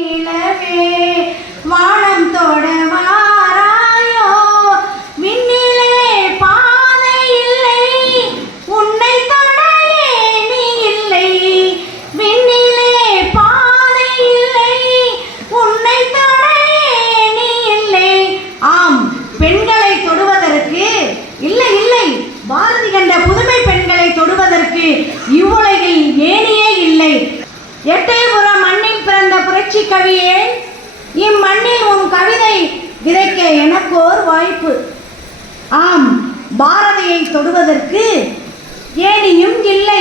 நிலவே வானம் தொட வாராயோ விண்ணிலே பாதை இல்லை உன்னை தொட ஏணி இல்லை விண்ணிலே பாதை இல்லை உன்னை தொட ஏணி இல்லை. ஆம், பெண்களை தொடுவதற்கு இல்லை இல்லை பாரதி கண்ட புதுமை பெண்களை தொடுவதற்கு இவ்வுலகில் ஏணியே இல்லை. எட்டயபுரம் மண்ணில் பிறந்த புரட்சி கவியே, இம்மண்ணில் உன் கவிதை விதைக்க எனக்கோர் வாய்ப்பு. ஆம், பாரதியை தொடுவதற்கு ஏணியும் இல்லை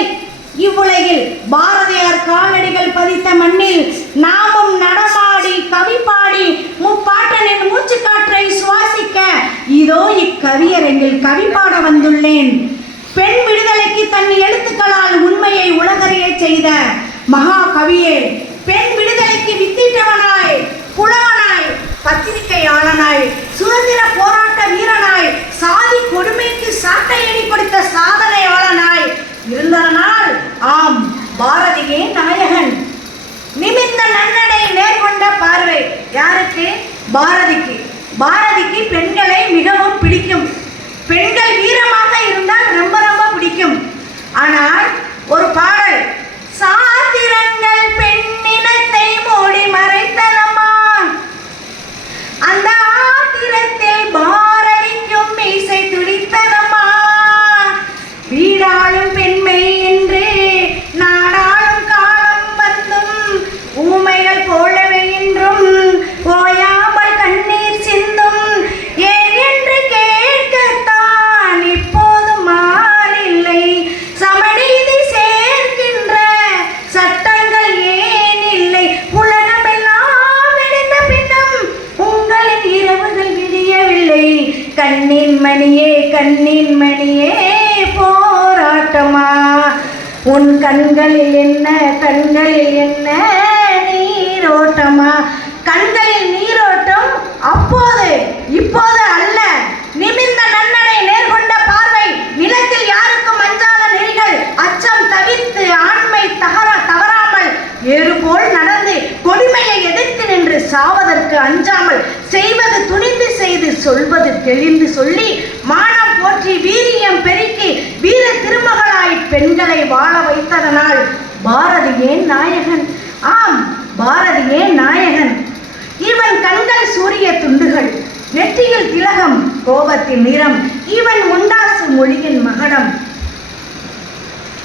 இவ்வுலகில். பாரதியார் காலடிகள் பதித்த மண்ணில் நாமும் நடமாடி கவி பாடி முப்பாட்டனின் மூச்சுக்காற்றை சுவாசிக்க இதோ இக்கவியரங்கில் கவி பாட வந்துள்ளேன். பெண் விடுதலைக்கு தன் எழுத்துக்களால் உண்மையை உலகறிய செய்த மகா கவியே, பெண் விடுதலைக்கு வித்திட்டவனாய் புலவனாய் பத்திரிகையாளனாய் சுதந்திர போராட்ட வீரனாய் சாதி கொடுமைக்கு சாட்டையடி கொடுத்த சாதனையாளனாய் இருந்ததனால் ஆம், பாரதியே நாயகன். நிமிர்ந்த நன்னடை நேர்கொண்ட பார்வை யாருக்கு? பாரதிக்கு. பாரதிக்கு பெண்களை மிகவும் பிடிக்கும். பெண்கள் வீரமாக இருந்தால் ரொம்ப ரொம்ப பிடிக்கும். ஆனால் ஒரு பாடல், சாத்திரங்கள் பெண்ணினத்தை மூடி மறைத்தனமா, அந்த ஆத்திரத்தில் பாரதிக்கும் மீசை துடித்தனமா, வீடாளும் பெண்மை என்று நாடாளும் காலம் வந்தும் ஊமைகள் போலவே என்றும் ஓயாமல் கண்ணீர் சிந்தும் ஏன் என்று கேட்கத்தான் இப்போதும் ஆளில்லை. சமநீதி சேர்க்கின்ற சட்டங்கள் ஏன் இல்லை? உலகமெல்லாம் விடிந்த பின்னும் உங்களின் இரவுகள் விடியவில்லை. கண்ணின் மணியே கண்ணின் மணியே போராட்டமா, உன் கண்களில் என்ன கண்களில் என்ன நீரோட்டமா? கண்களில் நீரோட்டம் அப்போது இப்போது அல்ல. நிமிர்ந்த நன்னடை நேர்கொண்ட பார்வை, நிலத்தில் யாருக்கும் அஞ்சாத நெறிகள், அச்சம் தவிர்த்து ஆண்மை தவறாமல் ஏறுபோல் நடந்து கொடுமையை எதிர்த்து நின்று சாவதற்கு அஞ்சாமல் செய்வது துணிந்து செய்து சொல்வது தெளிந்து சொல்லி மானம் போற்றி வீரியம் பெருக்கி வீர திருமகளாய் பெண்களை வாழ வைத்ததனால் பாரதியே நாயகன். ஆம், பாரதியே நாயகன். இவன் கண்கள் சூரிய துண்டுகள், நெற்றியில் திலகம் கோபத்தின் நிறம், இவன் முண்டாசு மொழியின் மகடம்.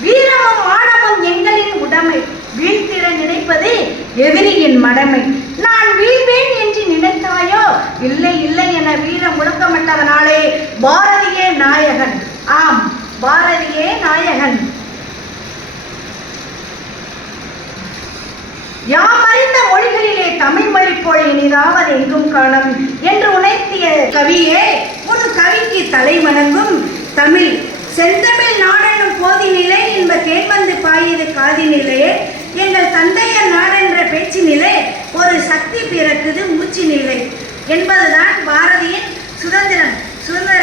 வீரமும் மானமும் எங்களின் உடைமை, வீழ்த்திட நினைப்பது எதிரியின் மடமை. நான் வீழ்வேன் என்று நினைத்தாயோ? இல்லை இல்லை என வீரம் முழக்கமிட்டதனாலே பாரதியே நாயகன். ஆம், பாரதியே நாயகன். யாம் அறிந்த மொழிகளிலே தமிழ் மொழி போல் இனிதாவது எங்கும் காணும் என்று உணர்த்திய கவியே, உன் கவிக்கு தலை வணங்கும் தமிழ். செந்தமிழ் நாடென்னும் போதினிலே இன்ப தேன் வந்து பாயுது காதினிலே, எங்கள் தந்தையர் நாடென்ற பேச்சினிலே ஒரு சக்தி பிறக்குது மூச்சினிலே என்பதுதான் பாரதியின் சுதந்திரம். சுதந்திர